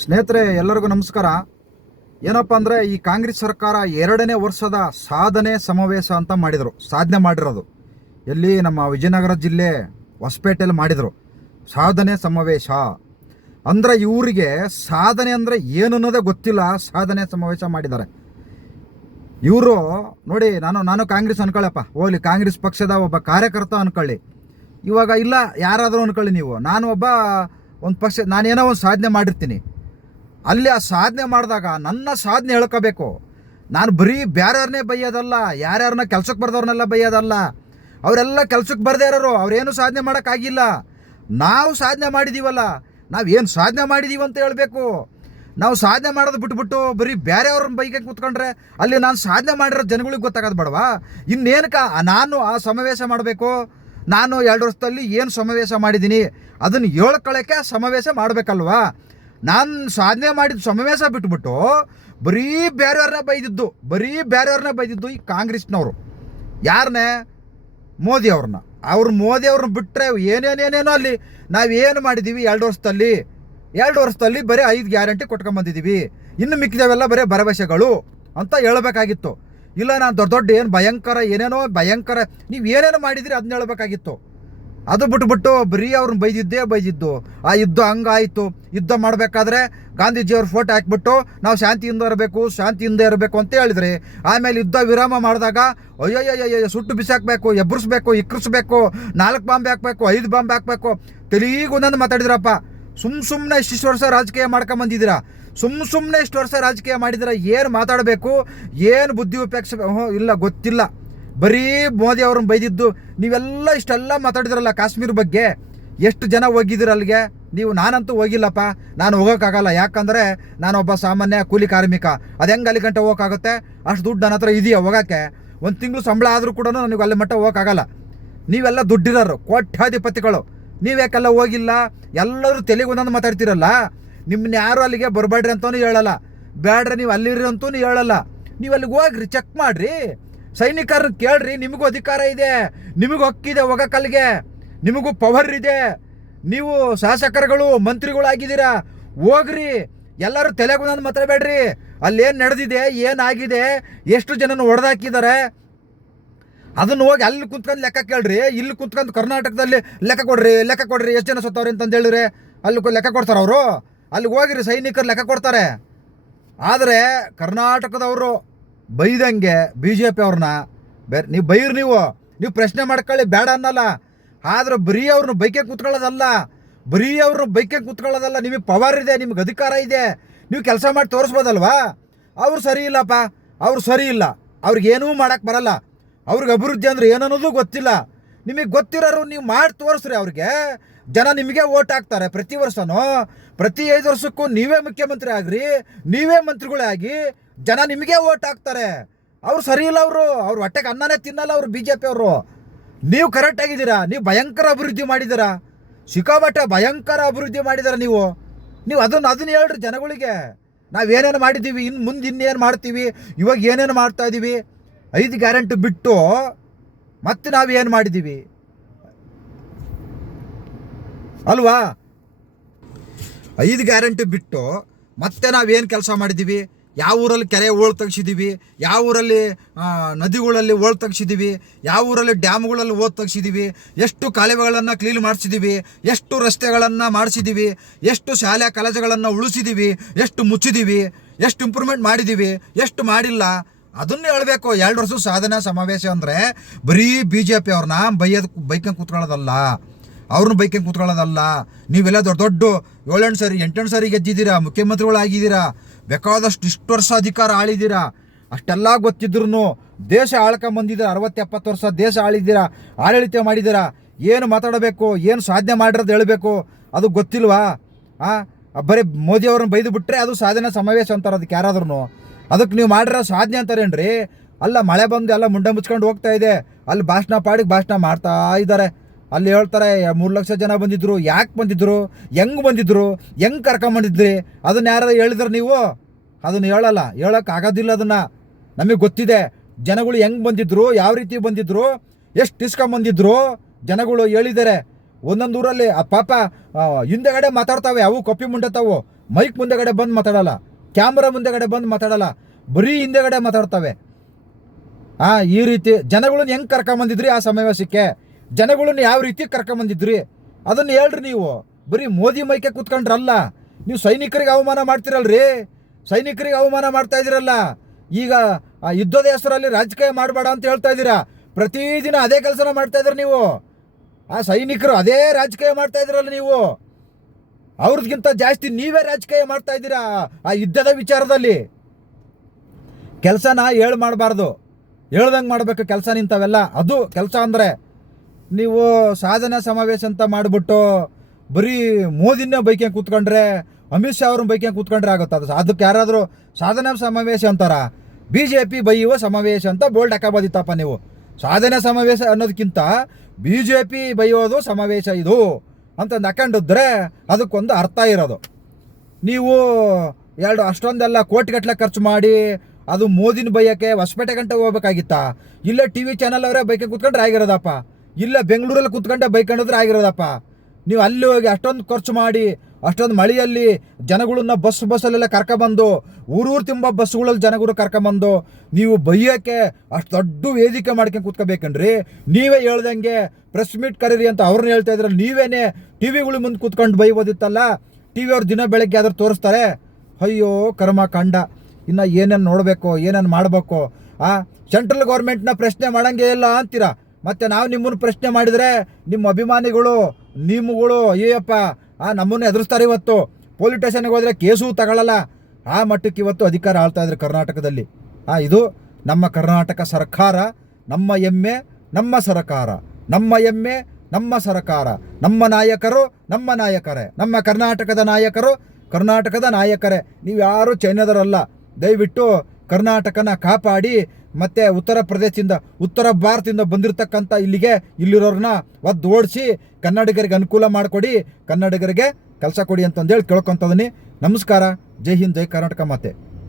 ಸ್ನೇಹಿತರೆ, ಎಲ್ಲರಿಗೂ ನಮಸ್ಕಾರ. ಏನಪ್ಪ ಅಂದರೆ, ಈ ಕಾಂಗ್ರೆಸ್ ಸರ್ಕಾರ 2ನೇ ವರ್ಷದ ಸಾಧನೆ ಸಮಾವೇಶ ಅಂತ ಸಾಧನೆ ಮಾಡಿರೋದು ಎಲ್ಲಿ ನಮ್ಮ ವಿಜಯನಗರ ಜಿಲ್ಲೆ ಹೊಸಪೇಟೆಯಲ್ಲಿ ಮಾಡಿದರು ಸಾಧನೆ ಸಮಾವೇಶ. ಅಂದರೆ ಇವರಿಗೆ ಸಾಧನೆ ಅಂದರೆ ಏನು ಅನ್ನೋದೇ ಗೊತ್ತಿಲ್ಲ, ಸಾಧನೆ ಸಮಾವೇಶ ಮಾಡಿದ್ದಾರೆ ಇವರು. ನೋಡಿ, ನಾನು ಕಾಂಗ್ರೆಸ್ ಅನ್ಕೊಳ್ಳಪ್ಪ, ಹೋಗ್ಲಿ, ಕಾಂಗ್ರೆಸ್ ಪಕ್ಷದ ಒಬ್ಬ ಕಾರ್ಯಕರ್ತ ಅನ್ಕೊಳ್ಳಿ. ಇವಾಗ ಇಲ್ಲ ಯಾರಾದರೂ ಅನ್ಕೊಳ್ಳಿ ನೀವು, ನಾನು ಒಬ್ಬ ಒಂದು ಪಕ್ಷ, ನಾನೇನೋ ಒಂದು ಸಾಧನೆ ಮಾಡಿರ್ತೀನಿ. ಅಲ್ಲಿ ಆ ಸಾಧನೆ ಮಾಡಿದಾಗ ನನ್ನ ಸಾಧನೆ ಹೇಳ್ಕೋಬೇಕು. ನಾನು ಬರೀ ಬೇರೆಯವ್ರನ್ನೇ ಬೈಯೋದಲ್ಲ, ಯಾರ್ಯಾರನ್ನ ಕೆಲ್ಸಕ್ಕೆ ಬರ್ದವ್ರನ್ನೆಲ್ಲ ಬೈಯೋದಲ್ಲ. ಅವರೆಲ್ಲ ಕೆಲ್ಸಕ್ಕೆ ಬರದೇ ಇರೋರು, ಅವ್ರೇನು ಸಾಧನೆ ಮಾಡೋಕ್ಕಾಗಿಲ್ಲ. ನಾವು ಸಾಧನೆ ಮಾಡಿದ್ದೀವಲ್ಲ, ನಾವೇನು ಸಾಧನೆ ಮಾಡಿದ್ದೀವಿ ಅಂತ ಹೇಳಬೇಕು. ನಾವು ಸಾಧನೆ ಮಾಡೋದು ಬಿಟ್ಬಿಟ್ಟು ಬರೀ ಬೇರೆಯವ್ರನ್ನ ಬೈಗೆ ಕೂತ್ಕೊಂಡ್ರೆ ಅಲ್ಲಿ ನಾನು ಸಾಧನೆ ಮಾಡಿರೋ ಜನಗಳಿಗೆ ಗೊತ್ತಾಗೋದು ಬೇಡವಾ? ಇನ್ನೇನಕ್ಕೆ ನಾನು ಆ ಸಮಾವೇಶ ಮಾಡಬೇಕು? ನಾನು 2 ವರ್ಷದಲ್ಲಿ ಏನು ಸಮಾವೇಶ ಮಾಡಿದ್ದೀನಿ ಅದನ್ನು ಹೇಳ್ಕೊಳ್ಳೋಕ್ಕೆ ಸಮಾವೇಶ ಮಾಡಬೇಕಲ್ವಾ? ನಾನು ಸಾಧನೆ ಮಾಡಿದ ಸಮಾವೇಶ ಬಿಟ್ಬಿಟ್ಟು ಬರೀ ಬೇರೆಯವ್ರನ್ನ ಬೈದಿದ್ದು ಈ ಕಾಂಗ್ರೆಸ್ನವರು. ಯಾರನ್ನೇ? ಮೋದಿ ಅವ್ರನ್ನ ಬಿಟ್ಟರೆ ಏನೇನೇನೇನೋ ಅಲ್ಲಿ ನಾವೇನು ಮಾಡಿದ್ದೀವಿ 2 ವರ್ಷದಲ್ಲಿ ಬರೀ 5 ಗ್ಯಾರಂಟಿ ಕೊಟ್ಕೊಂಬಂದಿದ್ದೀವಿ, ಇನ್ನು ಮಿಕ್ಕಿದವೆಲ್ಲ ಬರೀ ಭರವಸೆಗಳು ಅಂತ ಹೇಳಬೇಕಾಗಿತ್ತು. ಇಲ್ಲ, ನಾನು ದೊಡ್ಡ ಏನು ಏನೇನೋ ಭಯಂಕರ ನೀವು ಏನೇನೋ ಮಾಡಿದಿರಿ ಅದನ್ನ ಹೇಳಬೇಕಾಗಿತ್ತು. ಅದು ಬಿಟ್ಬಿಟ್ಟು ಬರೀ ಅವ್ರನ್ನ ಬೈದಿದ್ದು. ಆ ಯುದ್ಧ ಹಂಗಾಯಿತು, ಯುದ್ಧ ಮಾಡಬೇಕಾದ್ರೆ ಗಾಂಧೀಜಿಯವ್ರ ಫೋಟೋ ಹಾಕ್ಬಿಟ್ಟು ನಾವು ಶಾಂತಿಯಿಂದ ಇರಬೇಕು ಅಂತ ಹೇಳಿದ್ರಿ. ಆಮೇಲೆ ಯುದ್ಧ ವಿರಾಮ ಮಾಡಿದಾಗ ಅಯ್ಯಯ್ಯಯ್ಯ ಸುಟ್ಟು ಬಿಸಾಕಬೇಕು, ಎಬ್ಬರಿಸ್ಬೇಕು, ಇಕ್ಕರಿಸ್ಬೇಕು, 4 ಬಾಂಬ್ ಹಾಕಬೇಕು, 5 ಬಾಂಬ್ ಹಾಕಬೇಕು, ತೆಲಿಗೆ ಒಂದೊಂದು ಮಾತಾಡಿದ್ರಪ್ಪ. ಸುಮ್ಮನೆ ಇಷ್ಟು ವರ್ಷ ರಾಜಕೀಯ ಮಾಡ್ಕೊಂಬಂದಿದ್ದೀರಾ, ಸುಮ್ಮನೆ ಇಷ್ಟು ವರ್ಷ ರಾಜಕೀಯ ಮಾಡಿದ್ದೀರಾ. ಏನು ಮಾತಾಡಬೇಕು, ಏನು ಬುದ್ಧಿ ಉಪೇಕ್ಷೆ ಇಲ್ಲ, ಗೊತ್ತಿಲ್ಲ. ಬರೀ ಮೋದಿ ಅವ್ರನ್ನ ಬೈದಿದ್ದು. ನೀವೆಲ್ಲ ಇಷ್ಟೆಲ್ಲ ಮಾತಾಡಿದ್ರಲ್ಲ ಕಾಶ್ಮೀರ ಬಗ್ಗೆ, ಎಷ್ಟು ಜನ ಹೋಗಿದ್ದೀರ ಅಲ್ಲಿಗೆ? ನೀವು. ನಾನಂತೂ ಹೋಗಿಲ್ಲಪ್ಪ, ನಾನು ಹೋಗೋಕ್ಕಾಗಲ್ಲ. ಯಾಕಂದರೆ ನಾನೊಬ್ಬ ಸಾಮಾನ್ಯ ಕೂಲಿ ಕಾರ್ಮಿಕ. ಅದು ಹೆಂಗೆ ಅಲ್ಲಿ ಗಂಟೆ ಹೋಗೋಕ್ಕಾಗುತ್ತೆ? ಅಷ್ಟು ದುಡ್ಡು ನನ್ನ ಹತ್ರ ಇದೆಯಾ ಹೋಗೋಕ್ಕೆ? ಒಂದು ತಿಂಗಳು ಸಂಬಳ ಆದರೂ ಕೂಡ ನನಗೆ ಅಲ್ಲಿ ಮಟ್ಟ ಹೋಗೋಕ್ಕಾಗಲ್ಲ. ನೀವೆಲ್ಲ ದುಡ್ಡಿರೋರು, ಕೋಟ್ಯಾಧಿಪತಿಗಳು, ನೀವ್ಯಾಕೆಲ್ಲ ಹೋಗಿಲ್ಲ? ಎಲ್ಲರೂ ತೆಲಿಗೆ ಒಂದೊಂದು ಮಾತಾಡ್ತಿರಲ್ಲ. ನಿಮ್ಮನ್ನ ಯಾರು ಅಲ್ಲಿಗೆ ಬರಬೇಡ್ರಿ ಅಂತಲೂ ಹೇಳಲ್ಲ, ಬೇಡ್ರೆ ನೀವು ಅಲ್ಲಿರಿ ಅಂತೂ ಹೇಳಲ್ಲ. ನೀವು ಅಲ್ಲಿಗೆ ಹೋಗ್ರಿ, ಚೆಕ್ ಮಾಡಿರಿ, ಸೈನಿಕರನ್ನ ಕೇಳ್ರಿ. ನಿಮಗೂ ಅಧಿಕಾರ ಇದೆ, ನಿಮಗೂ ಹಕ್ಕಿದೆ ಹೋಗೋಕ್ಕಲ್ಲಿಗೆ, ನಿಮಗೂ ಪವರ್ ಇದೆ. ನೀವು ಶಾಸಕರುಗಳು, ಮಂತ್ರಿಗಳಾಗಿದ್ದೀರಾ, ಹೋಗ್ರಿ. ಎಲ್ಲರೂ ತಲೆಗೆ ಒಂದೊಂದು ಮಾತಾಡಬೇಡ್ರಿ. ಅಲ್ಲೇನು ನಡೆದಿದೆ, ಏನಾಗಿದೆ, ಎಷ್ಟು ಜನನ ಹೊಡೆದಾಕಿದ್ದಾರೆ ಅದನ್ನು ಹೋಗಿ ಅಲ್ಲಿ ಕುಂತ್ಕೊಂಡು ಲೆಕ್ಕ ಕೇಳ್ರಿ. ಇಲ್ಲಿ ಕುಂತ್ಕೊಂಡು ಕರ್ನಾಟಕದಲ್ಲಿ ಲೆಕ್ಕ ಕೊಡ್ರಿ ಎಷ್ಟು ಜನ ಸತ್ತವ್ರಿ ಅಂತಂದು ಹೇಳಿದ್ರೆ ಅಲ್ಲಿ ಲೆಕ್ಕ ಕೊಡ್ತಾರೆ ಅವರು. ಅಲ್ಲಿಗೆ ಹೋಗಿರಿ, ಸೈನಿಕರು ಲೆಕ್ಕ ಕೊಡ್ತಾರೆ. ಆದರೆ ಕರ್ನಾಟಕದವರು ಬೈದಂಗೆ BJP ಅವ್ರನ್ನ ನೀವು ಬೈರಿ, ನೀವು ಪ್ರಶ್ನೆ ಮಾಡ್ಕೊಳ್ಳಿ, ಬೇಡ ಅನ್ನಲ್ಲ. ಆದ್ರೆ ಬರೀ ಅವ್ರನ್ನ ಬೈಕೆ ಕೂತ್ಕೊಳ್ಳೋದಲ್ಲ. ನಿಮಗೆ ಪವರ್ ಇದೆ, ನಿಮ್ಗೆ ಅಧಿಕಾರ ಇದೆ, ನೀವು ಕೆಲಸ ಮಾಡಿ ತೋರಿಸ್ಬೋದಲ್ವಾ? ಅವ್ರು ಸರಿ ಇಲ್ಲಪ್ಪ, ಅವ್ರಿಗೇನೂ ಮಾಡೋಕ್ಕೆ ಬರಲ್ಲ. ಅವ್ರಿಗೆ ಅಭಿವೃದ್ಧಿ ಅಂದ್ರೆ ಏನನ್ನೋದು ಗೊತ್ತಿಲ್ಲ. ನಿಮಗೆ ಗೊತ್ತಿರೋರು ನೀವು ಮಾಡಿ ತೋರಿಸ್ರಿ. ಅವ್ರಿಗೆ ಜನ ನಿಮಗೆ ಓಟ್ ಹಾಕ್ತಾರೆ ಪ್ರತಿ ವರ್ಷನೂ. ಪ್ರತಿ 5 ವರ್ಷಕ್ಕೂ ನೀವೇ ಮುಖ್ಯಮಂತ್ರಿ ಆಗ್ರಿ, ನೀವೇ ಮಂತ್ರಿಗಳೇ ಆಗಿ, ಜನ ನಿಮಗೆ ಓಟ್ ಹಾಕ್ತಾರೆ. ಅವ್ರು ಸರಿ ಇಲ್ಲ, ಅವ್ರು ಹೊಟ್ಟೆಗೆ ಅನ್ನನೇ ತಿನ್ನಲ್ಲ ಅವರು BJP ಅವರು. ನೀವು ಕರೆಕ್ಟ್ ಆಗಿದ್ದೀರಾ, ನೀವು ಭಯಂಕರ ಅಭಿವೃದ್ಧಿ ಮಾಡಿದ್ದೀರಾ, ಸಿಕ್ಕಾಪಟ್ಟೆ ಭಯಂಕರ ಅಭಿವೃದ್ಧಿ ಮಾಡಿದ್ದೀರಾ. ನೀವು ಅದನ್ನು ಹೇಳ್ರಿ ಜನಗಳಿಗೆ. ನಾವೇನೇನು ಮಾಡಿದ್ದೀವಿ, ಇನ್ನು ಮುಂದೆ ಇನ್ನೇನು ಮಾಡ್ತೀವಿ, ಇವಾಗ ಏನೇನು ಮಾಡ್ತಾ ಇದ್ದೀವಿ. 5 ಗ್ಯಾರಂಟಿ ಬಿಟ್ಟು ಮತ್ತೆ ನಾವೇನು ಮಾಡಿದ್ದೀವಿ ಅಲ್ವಾ? 5 ಗ್ಯಾರಂಟಿ ಬಿಟ್ಟು ಮತ್ತೆ ನಾವೇನು ಕೆಲಸ ಮಾಡಿದ್ದೀವಿ? ಯಾವ ಊರಲ್ಲಿ ಕೆರೆ ಓಳ್ ತೆಗ್ಸಿದ್ದೀವಿ, ಯಾವ ಊರಲ್ಲಿ ನದಿಗಳಲ್ಲಿ ಓಳ್ ತೆಗ್ಸಿದ್ದೀವಿ, ಯಾವ ಊರಲ್ಲಿ ಡ್ಯಾಮ್ಗಳಲ್ಲಿ ತೆಗ್ಸಿದ್ದೀವಿ, ಎಷ್ಟು ಕಾಲುವೆಗಳನ್ನು ಕ್ಲೀನ್ ಮಾಡಿಸಿದ್ದೀವಿ, ಎಷ್ಟು ರಸ್ತೆಗಳನ್ನು ಮಾಡಿಸಿದ್ದೀವಿ, ಎಷ್ಟು ಶಾಲೆ ಕಾಲೇಜುಗಳನ್ನು ಉಳಿಸಿದ್ದೀವಿ, ಎಷ್ಟು ಮುಚ್ಚಿದ್ದೀವಿ, ಎಷ್ಟು ಇಂಪ್ರೂವ್ಮೆಂಟ್ ಮಾಡಿದ್ದೀವಿ, ಎಷ್ಟು ಮಾಡಿಲ್ಲ, ಅದನ್ನೇ ಹೇಳಬೇಕು. 2 ವರ್ಷ ಸಾಧನಾ ಸಮಾವೇಶ ಅಂದರೆ ಬರೀ BJP ಅವ್ರನ್ನ ಬೈಕಂಗೆ ಕೂತ್ಕೊಳ್ಳೋದಲ್ಲ, ನೀವೆಲ್ಲ ದೊಡ್ಡ 7 ಸರಿ 8 ಸರಿ ಗೆದ್ದಿದ್ದೀರಾ, ಮುಖ್ಯಮಂತ್ರಿಗಳಾಗಿದ್ದೀರಾ, ಬೇಕಾದಷ್ಟು ಇಷ್ಟು ವರ್ಷ ಅಧಿಕಾರ ಆಳಿದ್ದೀರಾ. ಅಷ್ಟೆಲ್ಲ ಗೊತ್ತಿದ್ರು ದೇಶ ಆಳ್ಕೊಂಬಂದಿದ್ದೀರಾ, 60-70 ವರ್ಷ ದೇಶ ಆಡಳಿತ ಮಾಡಿದ್ದೀರಾ. ಏನು ಮಾತಾಡಬೇಕು, ಏನು ಸಾಧನೆ ಮಾಡಿರೋದು ಹೇಳಬೇಕು, ಅದು ಗೊತ್ತಿಲ್ವಾ? ಬರೀ ಮೋದಿ ಅವ್ರನ್ನ ಬೈದು ಬಿಟ್ಟರೆ ಅದು ಸಾಧನಾ ಸಮಾವೇಶ ಅಂತಾರೆ. ಅದಕ್ಕೆ ಯಾರಾದ್ರೂ ಅದಕ್ಕೆ ನೀವು ಮಾಡಿರೋ ಸಾಧನೆ ಅಂತಾರೇನ್ರಿ? ಅಲ್ಲ, ಮಳೆ ಬಂದು ಎಲ್ಲ ಮುಂಡೆ ಮುಚ್ಕೊಂಡು ಹೋಗ್ತಾ ಇದೆ, ಅಲ್ಲಿ ಭಾಷಣ ಮಾಡ್ತಾ ಇದ್ದಾರೆ. ಅಲ್ಲಿ ಹೇಳ್ತಾರೆ 3 ಲಕ್ಷ ಜನ ಬಂದಿದ್ರು, ಯಾಕೆ ಬಂದಿದ್ರು, ಹೆಂಗೆ ಬಂದಿದ್ರು, ಹೆಂಗೆ ಕರ್ಕೊಂಬಂದಿದ್ರಿ, ಅದನ್ನ ಯಾರು ಹೇಳಿದ್ರೆ ನೀವು? ಅದನ್ನು ಹೇಳೋಕ್ಕಾಗೋದಿಲ್ಲ. ಅದನ್ನು ನಮಗೆ ಗೊತ್ತಿದೆ. ಜನಗಳು ಹೆಂಗೆ ಬಂದಿದ್ರು, ಯಾವ ರೀತಿ ಬಂದಿದ್ರು, ಎಷ್ಟು ಇಸ್ಕೊಂಬಂದಿದ್ರು ಜನಗಳು ಹೇಳಿದ್ದಾರೆ. ಒಂದೊಂದು ಊರಲ್ಲಿ ಆ ಪಾಪ ಹಿಂದೆಗಡೆ ಮಾತಾಡ್ತಾವೆ, ಅವು ಕಪ್ಪಿ ಮುಂಡೆತಾವು, ಮೈಕ್ ಮುಂದೆಗಡೆ ಬಂದು ಮಾತಾಡಲ್ಲ, ಕ್ಯಾಮ್ರಾ ಮುಂದೆಗಡೆ ಬಂದು ಮಾತಾಡಲ್ಲ, ಬರೀ ಹಿಂದೆಗಡೆ ಮಾತಾಡ್ತವೆ. ಈ ರೀತಿ ಜನಗಳನ್ನ ಹೆಂಗೆ ಕರ್ಕೊಂಬಂದಿದ್ರಿ ಆ ಸಮಾವೇಶಕ್ಕೆ? ಜನಗಳನ್ನ ಯಾವ ರೀತಿ ಕರ್ಕೊಂಬಂದಿದ್ರಿ ಅದನ್ನು ಹೇಳ್ರಿ. ನೀವು ಬರೀ ಮೋದಿ ಮೈಕೆ ಕೂತ್ಕೊಂಡ್ರಲ್ಲ, ನೀವು ಸೈನಿಕರಿಗೆ ಅವಮಾನ ಮಾಡ್ತಿರಲ್ರಿ, ಸೈನಿಕರಿಗೆ ಅವಮಾನ ಮಾಡ್ತಾ ಇದ್ದೀರಲ್ಲ. ಈಗ ಯುದ್ಧದ ಹೆಸರಲ್ಲಿ ರಾಜಕೀಯ ಮಾಡಬೇಡ ಅಂತ ಹೇಳ್ತಾ ಇದ್ದೀರಾ. ಪ್ರತಿದಿನ ಅದೇ ಕೆಲಸನ ಮಾಡ್ತಾ ಇದ್ದೀರ ನೀವು. ಆ ಸೈನಿಕರು ಅದೇ ರಾಜಕೀಯ ಮಾಡ್ತಾ ಇದ್ದೀರಲ್ಲ ನೀವು. ಅವ್ರದ್ಗಿಂತ ಜಾಸ್ತಿ ನೀವೇ ರಾಜಕೀಯ ಮಾಡ್ತಾ ಇದ್ದೀರಾ ಆ ಯುದ್ಧದ ವಿಚಾರದಲ್ಲಿ. ಕೆಲಸನ ಮಾಡಬಾರ್ದು, ಹೇಳ್ದಂಗೆ ಮಾಡಬೇಕು ಕೆಲಸ. ನಿಂತವೆಲ್ಲ ಅದು ಕೆಲಸ ಅಂದರೆ. ನೀವು ಸಾಧನಾ ಸಮಾವೇಶ ಅಂತ ಮಾಡಿಬಿಟ್ಟು ಬರೀ ಮೋದಿನೇ ಬೈಕ್ಯಾಂಗೆ ಕೂತ್ಕೊಂಡ್ರೆ, ಅಮಿತ್ ಶಾ ಅವ್ರನ್ನ ಬೈಕ್ಯಾಂಗೆ ಕೂತ್ಕೊಂಡ್ರೆ ಆಗುತ್ತೆ. ಅದಕ್ಕೆ ಯಾರಾದರೂ ಸಾಧನಾ ಸಮಾವೇಶ ಅಂತಾರ? BJP ಬೈಯುವ ಸಮಾವೇಶ ಅಂತ ಬೋಲ್ಡ್ ಹಾಕಬೋದಿತ್ತಪ್ಪ ನೀವು. ಸಾಧನಾ ಸಮಾವೇಶ ಅನ್ನೋದಕ್ಕಿಂತ BJP ಬೈಯೋದು ಸಮಾವೇಶ ಇದು ಅಂತಂದು ಹಾಕೊಂಡಿದ್ರೆ ಅದಕ್ಕೊಂದು ಅರ್ಥ ಇರೋದು. ನೀವು ಅಷ್ಟೊಂದೆಲ್ಲ ಕೋಟಿಗಟ್ಟಲೆ ಖರ್ಚು ಮಾಡಿ ಅದು ಮೋದಿನ ಬೈಯೋಕ್ಕೆ ಹೊಸಪೇಟೆ ಗಂಟೆ ಹೋಗ್ಬೇಕಾಗಿತ್ತಾ? ಇಲ್ಲೇ TV ಚಾನಲ್ ಅವರೇ ಬೈಕೆ ಕೂತ್ಕೊಂಡ್ರೆ ಆಗಿರೋದಪ್ಪ, ಇಲ್ಲೇ ಬೆಂಗಳೂರಲ್ಲಿ ಕೂತ್ಕೊಂಡೆ ಬೈಕೊಂಡಿದ್ರೆ ಆಗಿರೋದಪ್ಪ. ನೀವು ಅಲ್ಲಿ ಹೋಗಿ ಅಷ್ಟೊಂದು ಖರ್ಚು ಮಾಡಿ, ಅಷ್ಟೊಂದು ಮಳೆಯಲ್ಲಿ ಜನಗಳನ್ನ ಬಸ್ಸಲ್ಲೆಲ್ಲ ಕರ್ಕೊಂಬಂದು, ಊರೂರು ತುಂಬ ಬಸ್ಗಳಲ್ಲಿ ಜನಗಳು ಕರ್ಕೊಂಬಂದು ನೀವು ಬೈಯೋಕ್ಕೆ ಅಷ್ಟು ದೊಡ್ಡ ವೇದಿಕೆ ಮಾಡ್ಕೊಂಡು ಕೂತ್ಕೋಬೇಕನ್ರಿ. ನೀವೇ ಹೇಳ್ದಂಗೆ ಪ್ರೆಸ್ ಮೀಟ್ ಕರೀರಿ ಅಂತ ಅವ್ರನ್ನ ಹೇಳ್ತಾ ಇದ್ರಲ್ಲಿ ನೀವೇನೇ ಟಿವಿಗಳ ಮುಂದೆ ಕೂತ್ಕೊಂಡು ಬೈಬೋದಿತ್ತಲ್ಲ. TV ಅವ್ರು ದಿನ ಬೆಳಗ್ಗೆ ಆದ್ರೂ ತೋರಿಸ್ತಾರೆ. ಅಯ್ಯೋ ಕರ್ಮ ಕಂಡ. ಇನ್ನು ಏನೇನು ನೋಡಬೇಕು, ಏನೇನು ಮಾಡಬೇಕು? ಸೆಂಟ್ರಲ್ ಗೌರ್ಮೆಂಟ್ನ ಪ್ರಶ್ನೆ ಮಾಡೋಂಗೇ ಇಲ್ಲ ಅಂತೀರಾ. ಮತ್ತು ನಾವು ನಿಮ್ಮನ್ನು ಪ್ರಶ್ನೆ ಮಾಡಿದರೆ ನಿಮ್ಮ ಅಭಿಮಾನಿಗಳು ನಿಮ್ಮಗಳು ಅಯ್ಯಪ್ಪ ನಮ್ಮನ್ನು ಎದುರಿಸ್ತಾರೆ. ಇವತ್ತು ಪೊಲೀಸ್ ಸ್ಟೇಷನ್ಗೆ ಹೋದರೆ ಕೇಸು ತಗೊಳ್ಳಲ್ಲ. ಆ ಮಟ್ಟಕ್ಕೆ ಇವತ್ತು ಅಧಿಕಾರ ಆಳ್ತಾ ಇದ್ದಾರೆ ಕರ್ನಾಟಕದಲ್ಲಿ. ಇದು ನಮ್ಮ ಕರ್ನಾಟಕ ಸರ್ಕಾರ, ನಮ್ಮ ಹೆಮ್ಮೆ, ನಮ್ಮ ಸರ್ಕಾರ, ನಮ್ಮ ಹೆಮ್ಮೆ, ನಮ್ಮ ಸರ್ಕಾರ, ನಮ್ಮ ನಾಯಕರು, ನಮ್ಮ ನಾಯಕರೇ, ನಮ್ಮ ಕರ್ನಾಟಕದ ನಾಯಕರು, ಕರ್ನಾಟಕದ ನಾಯಕರೇ. ನೀವು ಯಾರು ಚೈನಾದವರಲ್ಲ. ದಯವಿಟ್ಟು ಕರ್ನಾಟಕನ ಕಾಪಾಡಿ. ಮತ್ತು ಉತ್ತರ ಭಾರತದಿಂದ ಬಂದಿರತಕ್ಕಂಥ ಇಲ್ಲಿರೋರನ್ನ ಓಡಿಸಿ ಕನ್ನಡಿಗರಿಗೆ ಅನುಕೂಲ ಮಾಡಿಕೊಡಿ, ಕನ್ನಡಿಗರಿಗೆ ಕೆಲಸ ಕೊಡಿ ಅಂತಂದೇಳಿ ಕೇಳ್ಕೊತದೀನಿ. ನಮಸ್ಕಾರ. ಜೈ ಹಿಂದ್, ಜೈ ಕರ್ನಾಟಕ ಮಾತೆ.